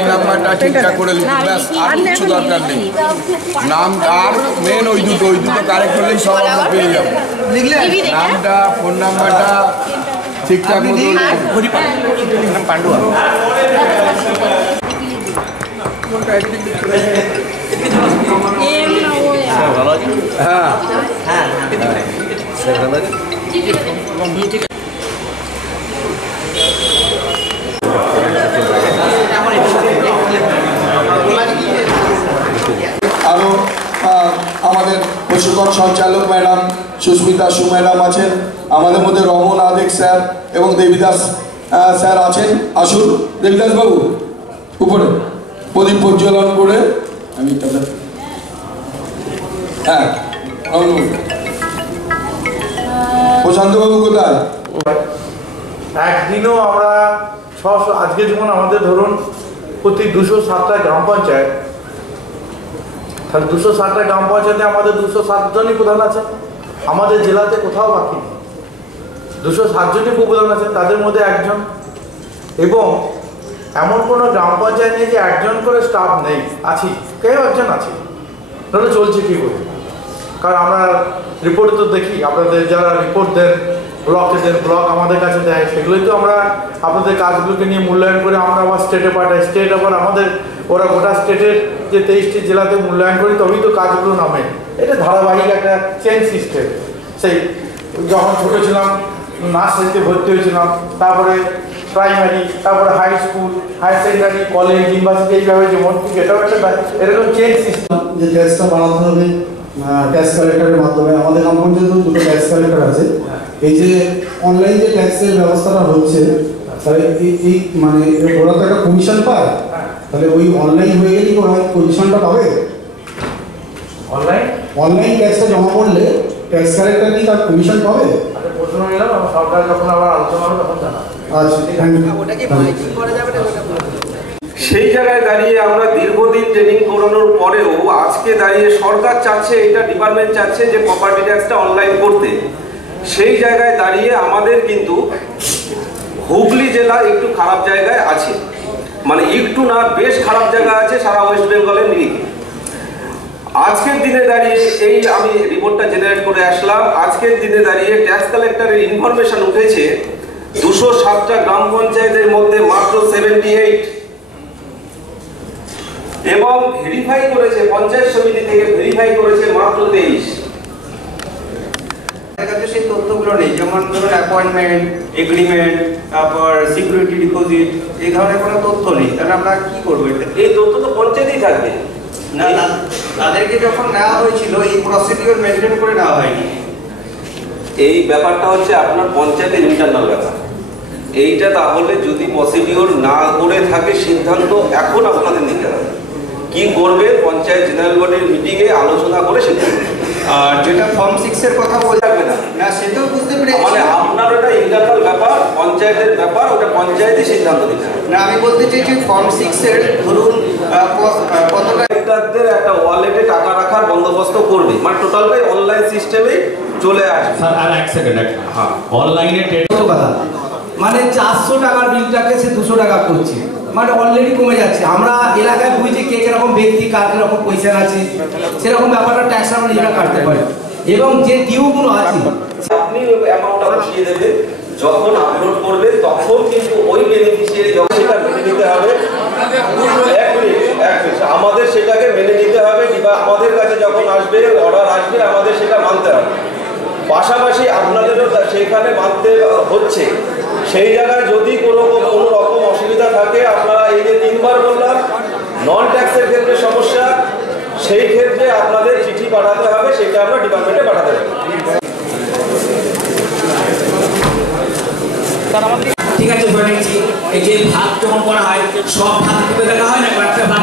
Mobile নাম্বারটা ঠিকঠাক করে লিখুন, ব্যাস আর কিছু দরকার নেই। নাম আর মেন ওই দুটো কারেক্ট হলেই সব আমরা পেয়ে যাবো। নামটা, ফোন নাম্বারটা ঠিকঠাক মতো পান্ডুয়া। হ্যাঁ আরও আমাদের প্রশিক্ষণ সঞ্চালক ম্যাডাম সুস্মিতা সু ম্যাডাম আছেন, আমাদের মধ্যে রমন আদেক স্যার এবং দেবীদাস স্যার আছেন। আসুন দেবীদাস বাবু উপরে প্রদীপ প্রজ্বলন করে। আমি হ্যাঁ প্রশান্তবাবু কোথায়? একদিনও আমরা 600, আজকে যেমন আমাদের ধরুন প্রতি 207টা গ্রাম পঞ্চায়েত, তাহলে 207টা গ্রাম পঞ্চায়েতে আমাদের 207 জনই প্রধান আছে। আমাদের জেলাতে কোথাও বাকি 207 জনই উপপ্রধান আছে, তাদের মধ্যে একজন। এবং এমন কোনো গ্রাম পঞ্চায়েত নেই যে একজন করে স্টাফ নেই, আছি, কেউ একজন আছে, তাহলে চলছে কী করে? কারণ আমরা রিপোর্টে তো দেখি আপনাদের যারা রিপোর্ট দেন, ব্লকে দেন, ব্লক আমাদের কাছে দেয়, সেগুলোই তো আমরা আপনাদের কাজগুলোকে নিয়ে মূল্যায়ন করে আমরা আবার স্টেটে পাঠাই। স্টেট আবার আমাদের ওরা গোটা স্টেটের যে 23টি জেলাতে মূল্যায়ন করি, তবেই তো কাজগুলো নামে। এটা ধারাবাহিক একটা চেঞ্জ সিস্টেম। সেই যখন ছোটো ছিলাম নার্সারিতে ভর্তি হয়েছিলাম, তারপরে প্রাইমারি, তারপরে high school, higher secondary, college, university, এইভাবে যেমন এটাও একটা এরকম চেঞ্জ সিস্টেম। যে ট্যাক্সটা বাড়াতে হবে ট্যাক্স কালেক্টরের মাধ্যমে। আমাদের গ্রাম পঞ্চায়েতে দুটো ট্যাক্স কালেক্টর আছে। এই যে অনলাইন যে ট্যাক্সের ব্যবস্থাটা হচ্ছে, তাহলে এই মানে ওরা তো একটা কমিশন পায়, তাহলে ওই অনলাইন হয়ে গেলেই ওরা কমিশনটা পাবে। অনলাইন ট্যাক্সটা জমা করলে ট্যাক্স কালেক্টর কি তার কমিশন পাবে? প্রশ্ন নিলাম, সরকার যখন আবার আলোচনা হবে তখন জানা। আচ্ছা, সেই জায়গায় দাঁড়িয়ে আমরা দীর্ঘদিন ট্রেনিং করানোর পরেও আজকে দাঁড়িয়ে সরকার চাচ্ছে, এটা ডিপার্টমেন্ট চাচ্ছে যে প্রপার্টি ট্যাক্সটা অনলাইন করতে। সেই জায়গায় দাঁড়িয়ে আমাদের কিন্তু হুগলি জেলা একটু খারাপ জায়গায় আছে, মানে একটু না বেশ খারাপ জায়গা আছে সারা ওয়েস্ট বেঙ্গলের নিরিখে। আজকের দিনে দাঁড়িয়ে এই আমি রিপোর্টটা জেনারেট করে আসলাম, আজকের দিনে দাঁড়িয়ে ট্যাক্স কালেক্টরের ইনফরমেশন উঠেছে 207টা গ্রাম পঞ্চায়েতের মধ্যে মাত্র 78 এবং ভেরিফাই করেছে পঞ্চায়েত সমিতি থেকে ভেরিফাই করেছে মাত্র 23। সেই তথ্যগুলো নেই, যেমন ধরুন অ্যাপয়েন্টমেন্ট, এগ্রিমেন্ট, তারপর সিকিউরিটি ডিপোজিট, এই ধরনের কোনো তথ্য নেই। তাহলে আমরা কি করবো? এই তথ্য তো পঞ্চায়েতেই থাকবে না, তাদেরকে যখন নেওয়া হয়েছিল এই প্রসিডিওর মেনটেন করে নেওয়া হয়নি। এই ব্যাপারটা হচ্ছে আপনার পঞ্চায়েতের ইন্টারনাল ব্যাপার। এইটা তাহলে যদি প্রসিডিওর না করে থাকে, সিদ্ধান্ত এখন আপনাদের নিতে হবে কি করবে, পঞ্চায়েত জেনারেল বডির মিটিংয়ে আলোচনা করে সিদ্ধান্ত। আর যেটা ফর্ম 6 এর কথা বলে থাকবে না, সেটাও বুঝতে পেরেছি, মানে আপনার ওটা ইন্টারনাল ব্যাপার, পঞ্চায়েতের ব্যাপার, ওটা পঞ্চায়েতই সিদ্ধান্ত নিতে হবে। না, আমি বলতে চাইছি ফর্ম 6 এর ধরুন কতটা একটা ওয়ালেটে টাকা রাখার বন্দোবস্ত করবে, মানে টোটালটাই অনলাইন সিস্টেমে চলে আসবে। স্যার আর এক সেকেন্ড, হ্যাঁ অনলাইনে কথা মানে 400 টাকার বিলটাকে সে 200 টাকা করছে, মানে অলরেডি কমে যাচ্ছে। আমরা এলাকায় বুঝছি কে কিরকম ব্যক্তি, কার কিরকম পয়সা আছে, সেরকম ব্যাপারটা ট্যাক্স আমরা নিজেরা কাটতে পারি। এবং যে ডিউগুলো আছে আপনি অ্যামাউন্টটা বসিয়ে দেবেন, যখন আপলোড করবে তখন কিন্তু ওই বেনিফিশিয়ারি যখন সেটা মেনে নিতে হবে। আমাদের সেটাকে মেনে নিতে হবে, কিংবা আমাদের কাছে যখন আসবে অর্ডার আসবে আমাদের সেটা মানতে হবে। পাশাপাশি আপনাদেরও সেইখানে মানতে হচ্ছে। সেই জায়গায় যদি কোনো রকম অসুবিধা থাকে, আপনারা এই যে 3বার বললাম নন ট্যাক্সের ক্ষেত্রে সমস্যা, সেই ক্ষেত্রে আপনাদের চিঠি পাঠাতে হবে, সেটা আমরা ডিপার্টমেন্টে পাঠাতে হবে। ঠিক আছে, এই যে ভাগ যখন করা হয় সব ভাগ থেকে দেখা হয় না, একটা